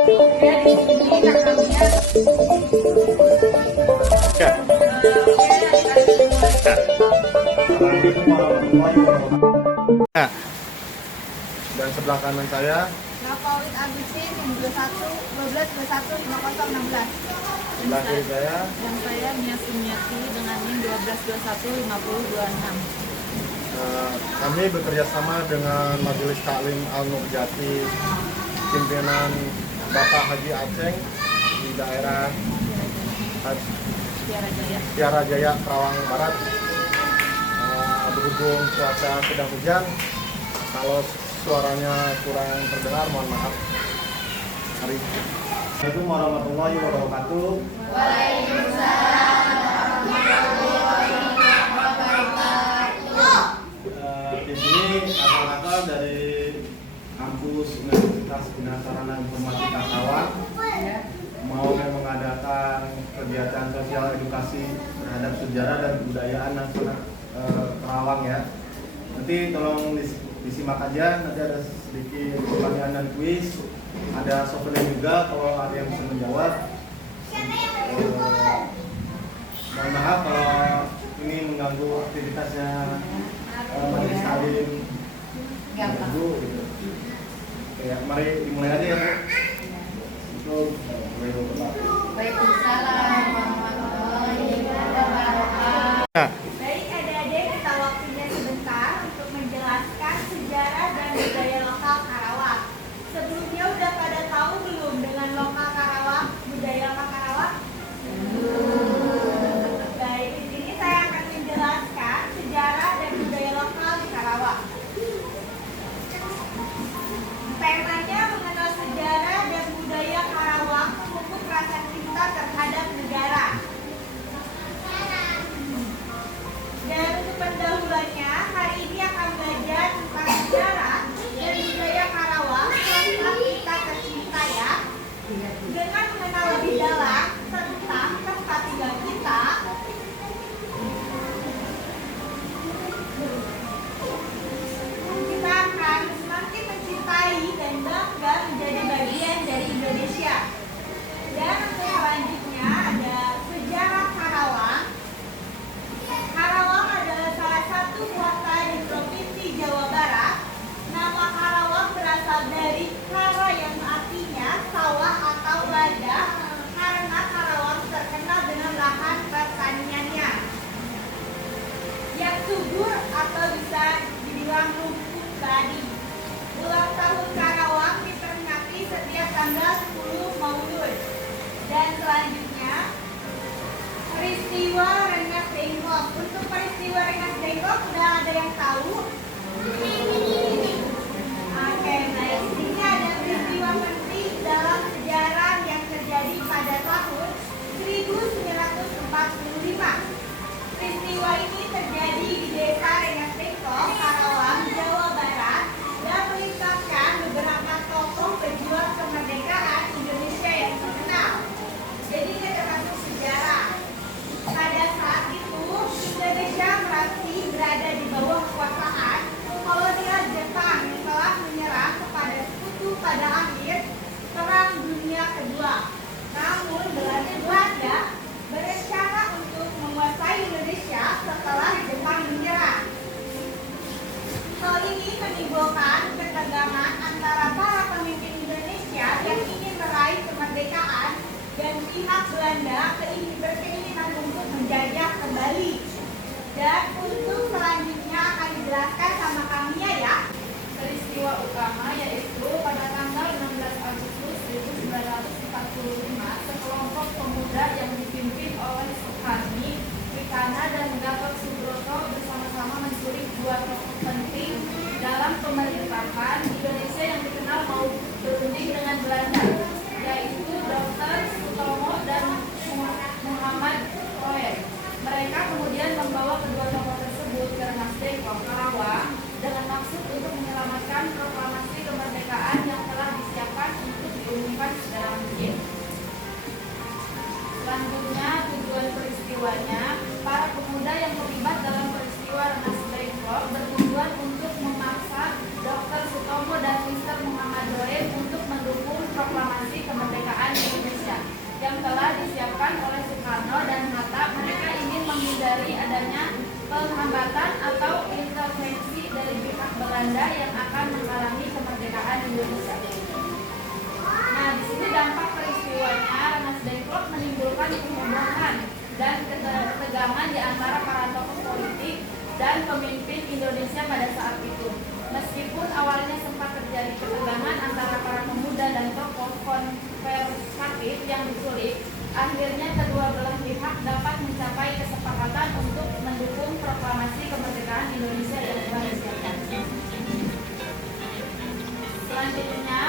Ya, di sini kakaknya. Ya. Assalamualaikum warahmatullahi wabarakatuh. Ya. Dan sebelah kanan saya Nafaulid Agusin 1221 sebelah kiri saya. Dan saya Mia Sumiati dengan NIM 12215026. Kami bekerja sama dengan Majelis Taklim Al-Nurjati, pimpinan Bapak Haji Aceng di daerah Tiara Jaya. Tiara Jaya, Karawang Barat. Berhubung cuaca sedang hujan, kalau suaranya kurang terdengar mohon maaf. Mari. Assalamualaikum warahmatullahi wabarakatuh. Di sini kakak-kakak dari kampus Universitas Bina Sarana Informatika Karawang mau mengadakan kegiatan sosial edukasi terhadap sejarah dan kebudayaan nasional Karawang ya. Nanti tolong disimak aja, nanti ada sedikit pertanyaan dan kuis, ada souvenir juga kalau ada yang bisa menjawab. Mohon maaf kalau ini mengganggu aktivitasnya majelis taklim. Mengganggu gitu. Oke, ya, mari dimulai aja ya Bu. Untuk Waalaikumsalam warahmatullahi wabarakatuh. Ya. Baik adik-adik, kita waktunya sebentar untuk menjelaskan sejarah dan budaya lokal Karawang. Sebelumnya udah pada tahu belum dengan lokal Karawang, budaya lokal Karawang? Baik, di sini saya akan menjelaskan sejarah dan budaya lokal di Karawang. Temanya mengenal sejarah dan budaya Karawang, memupuk rasa cinta terhadap negara. Dan untuk pendahuluannya, hari ini akan belajar tentang sejarah dan budaya Karawang serta kita tercinta ya. Dengan mengenal lebih dalam tentang tempat tinggal kita, kita akan semakin mencintai dan bangga menjadi bagian dari Indonesia. Dan untuk selanjutnya ada sejarah Karawang. Karawang adalah salah satu kota di Provinsi Jawa Barat. Nama Karawang berasal dari kara yang artinya sawah atau ladang, karena Karawang terkenal dengan lahan pertaniannya yang subur atau bisa dibilang rumput padi. Ulang tahun Karawang diperingati setiap tanggal 10 Maulud. Dan selanjutnya peristiwa Rengas Dengklok. Untuk peristiwa Rengas Dengklok sudah ada yang tahu? Oke, baik. Ini ada peristiwa penting dalam sejarah yang terjadi pada tahun 1945. Peristiwa ini terjadi di desa Rengas Dengklok, Karawang, Jawa Barat, dan melibatkan beberapa tokoh pejuang kemerdekaan Indonesia yang terkenal. Jadi ini termasuk sejarah. Pada saat itu, Indonesia masih berada di bawah kekuasaan kolonial Jepang yang telah menyerang kepada sekutu pada akhir Perang Dunia Kedua. Namun Belanda berencana untuk menguasai Indonesia setelah Jepang menyerang. Hal ini menimbulkan ketegangan antara para pemimpin Indonesia yang ingin meraih kemerdekaan dan pihak Belanda berkeinginan untuk menjajah kembali. Dan untuk selanjutnya akan dijelaskan sama kami ya. Peristiwa utama yaitu pada tanggal 16 Agustus 1945, sekelompok pemuda yang dipimpin oleh Soekarni, Rikana, dan Gatot Subroto bersama-sama menculik dua tokoh penting dalam pemerintahan Indonesia yang dikenal mau berunding dengan Belanda, yaitu Dr. Sutomo dan Muhammad Roy. Mereka kemudian membawa kedua tokoh tersebut ke Rengas Dengklok, Karawang, dengan maksud untuk menyelamatkan proklamasi kemerdekaan yang telah disiapkan untuk diumumkan secara mungkin. Selanjutnya, tujuan peristiwanya, para pemuda yang terlibat dalam peristiwa Rengas Dengklok bertujuan untuk memaksa Dr. Sutomo dan Mr. Muhammad Roy untuk mendukung proklamasi kemerdekaan hambatan atau intervensi dari pihak Belanda yang akan menghalangi kemerdekaan Indonesia. Nah, di sini dampak peristiwanya Rengasdengklok menimbulkan kehebohan dan ketegangan di antara para tokoh politik dan pemimpin Indonesia pada saat itu. Meskipun awalnya sempat terjadi ketegangan antara para pemuda dan tokoh konservatif yang diculik, akhirnya kedua belah pihak dapat mencapai kesepakatan untuk mendukung proklamasi kemerdekaan Indonesia yang telah disiapkan. Selanjutnya,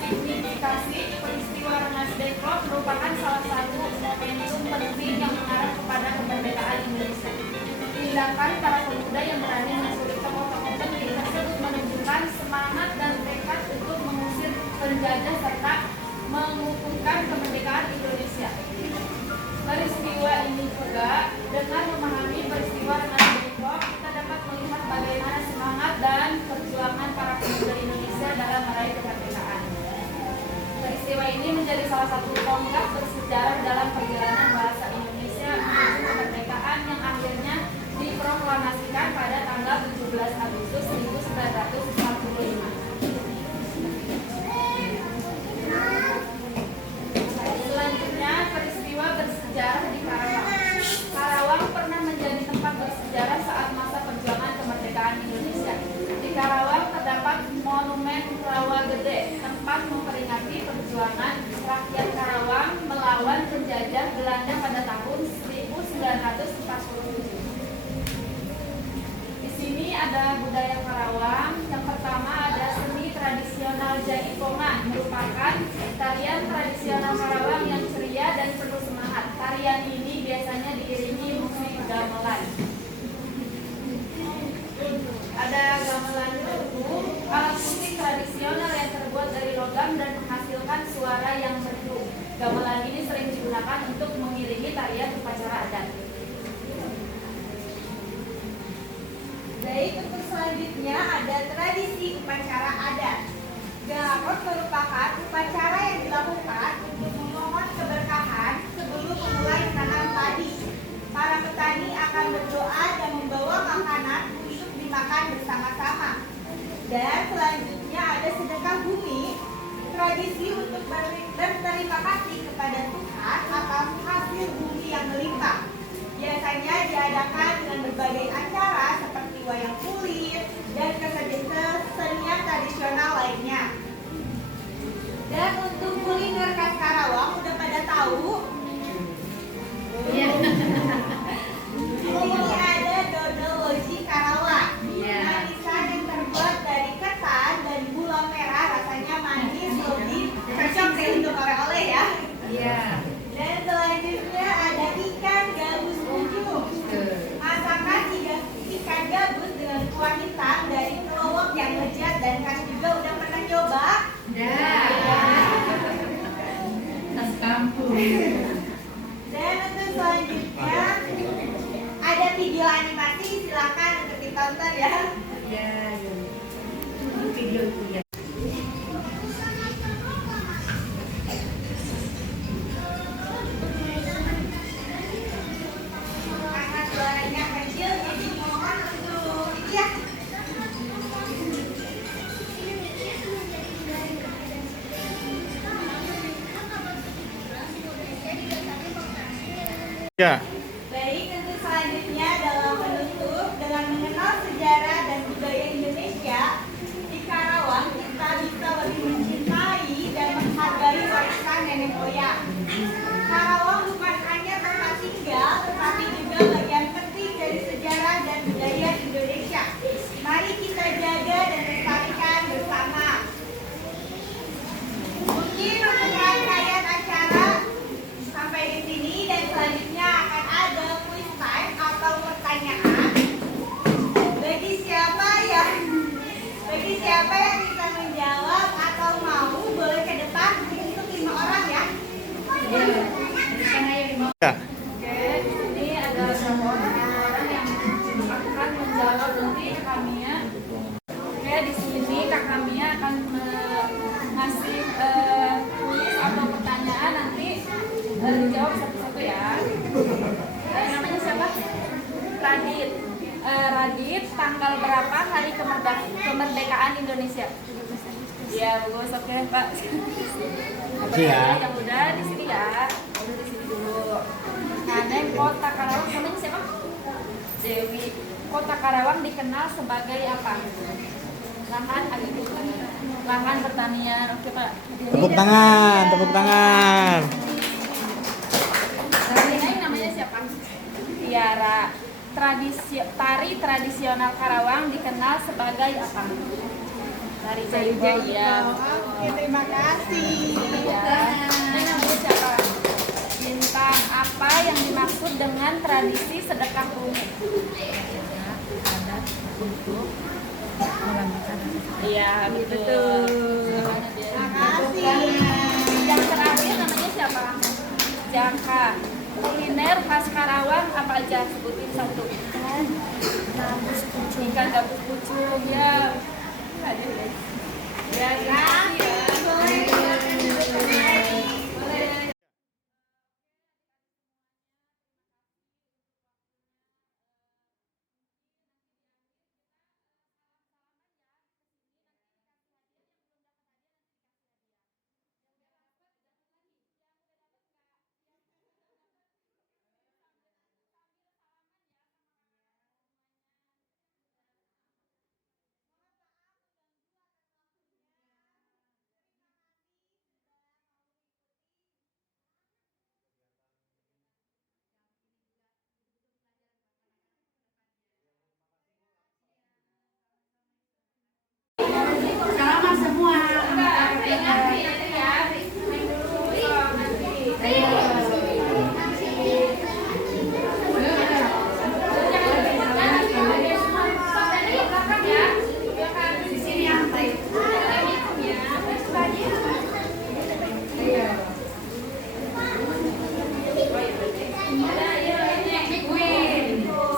signifikasi peristiwa Rengasdengklok merupakan salah satu momentum penting yang mengarah kepada kemerdekaan Indonesia. Tindakan para pemuda yang berani menculik tokoh-tokoh penting tersebut menunjukkan semangat dan tekad untuk mengusir penjajah serta mengukuhkan kemerdekaan Indonesia. Peristiwa ini juga, dengan memahami peristiwa Rengasdengklok, kita dapat melihat bagaimana semangat dan perjuangan para pemuda Indonesia dalam meraih kemerdekaan. Peristiwa ini menjadi salah satu tonggak bersejarah dalam perjalanan bangsa Indonesia menuju kemerdekaan yang akhirnya diproklamasikan pada tanggal 17 Agustus 1945. Selanjutnya, peristiwa bersejarah di Karawang. Karawang pernah menjadi tempat bersejarah saat masa perjuangan kemerdekaan Indonesia. Di Karawang terdapat Monumen Rawa Gede, tempat memperingati perjuangan rakyat Karawang melawan penjajah Belanda pada tahun 1947. Di sini ada budaya Karawang. Yang pertama ada seni tradisional Jaipongan, merupakan tarian tradisional Karawang yang ceria dan penuh semangat. Tarian ini biasanya diiringi musik gamelan. Ada gamelan itu alat musik tradisional yang terbuat dari logam dan menghasilkan suara yang merdu. Gamelan ini sering digunakan untuk mengiringi tarian upacara adat. Baik, untuk selanjutnya ada tradisi upacara adat. Galakot merupakan upacara yang dilakukan untuk memohon keberkahan sebelum memulai tanam padi. Para petani akan berdoa dan membawa makanan untuk dimakan bersama-sama. Dan selanjutnya ada sedekah bumi, tradisi untuk berterima kasih kepada Tuhan atas hasil bumi yang melimpah. Biasanya diadakan dengan berbagai acara seperti wayang kulit dan kesenian tradisional lainnya. Dan untuk kuliner khas Karawang udah pada tahu? Iya. Ini ada dodol loji Karawang. Manisan yang terbuat dari ketan dan gula merah, rasanya manis, lezat, cocok sih untuk oleh-oleh ya. Iya. Dan selanjutnya ada ikan gabus ujung. Masakan ikan gabus dengan kuah hitam dari telowok yang lezat dan khas juga, udah pernah coba? Tas kampung. Dan untuk selanjutnya ada video animasi, silakan untuk ditonton ya. Ya, video itu ya. Karena suaranya kecil, jadi mohon untuk ya. Ya. Baik, untuk selanjutnya dalam menutup dengan mengenal sejarah dan budaya Indonesia, di Karawang kita bisa lebih mencintai dan menghargai warisan nenek moyang. Karawang bukan hanya tempat tinggal, tetapi juga bagian penting dari sejarah dan budaya Indonesia. Mari kita jaga dan lestarikan bersama. Mungkin untuk rangkaian acara sampai di sini, dan selanjutnya akan Radit, tanggal berapa hari kemerdekaan Indonesia? Iya, bagus. Oke, Pak. Yang udah di sini ya. Di sini dulu. Nah, dan Kota Karawang namanya siapa? Dewi. Kota Karawang dikenal sebagai apa? Lahan agrikultura. Lahan pertanian. Oke, Pak. Tepuk tangan, tepuk tangan. Ini namanya siapa? Tiara. Tari tradisional Karawang dikenal sebagai apa? Tari Jaibol. Ya. Oke, terima kasih. Ya. Ini namanya siapa? Bintang. Apa yang dimaksud dengan tradisi sedekah bumi? Iya, betul. Terima kasih. Yang terakhir namanya siapa? Jangka. Kuliner khas Karawang apa aja? Sebutin satu. Ikan gabus pucung. Ya. Ya, Selamat semua.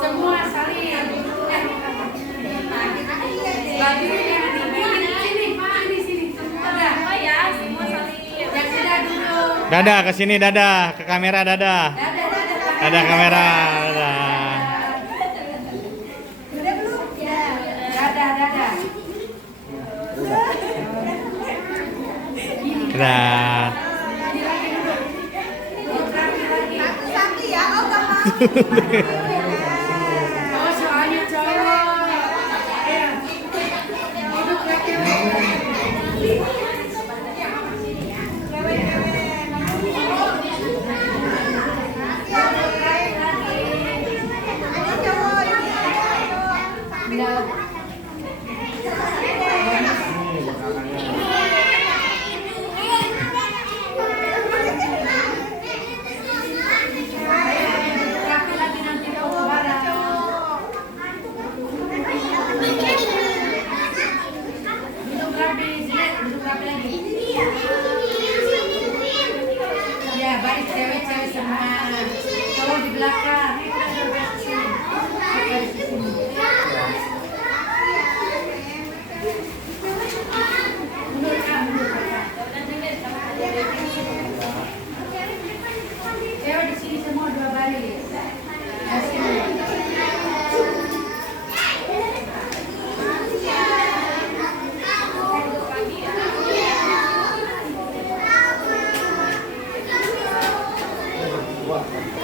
Semua saling. Dadah ke sini, dadah ke kamera, dadah. Dadah kamera, dadah. Dadah. Satu-satu ya, oh Gak mau. Oh, soalnya cowok. Duduk lagi. Ada cowok ini, ayo. Ini makanannya. Rapi lagi nanti bawa barang. Duduk rapi, duduk rapi lagi. Ya, baik cewek-cewek semua. Cowok di belakang. Cewek di sini semua dua baris. Ya, sini. Wah.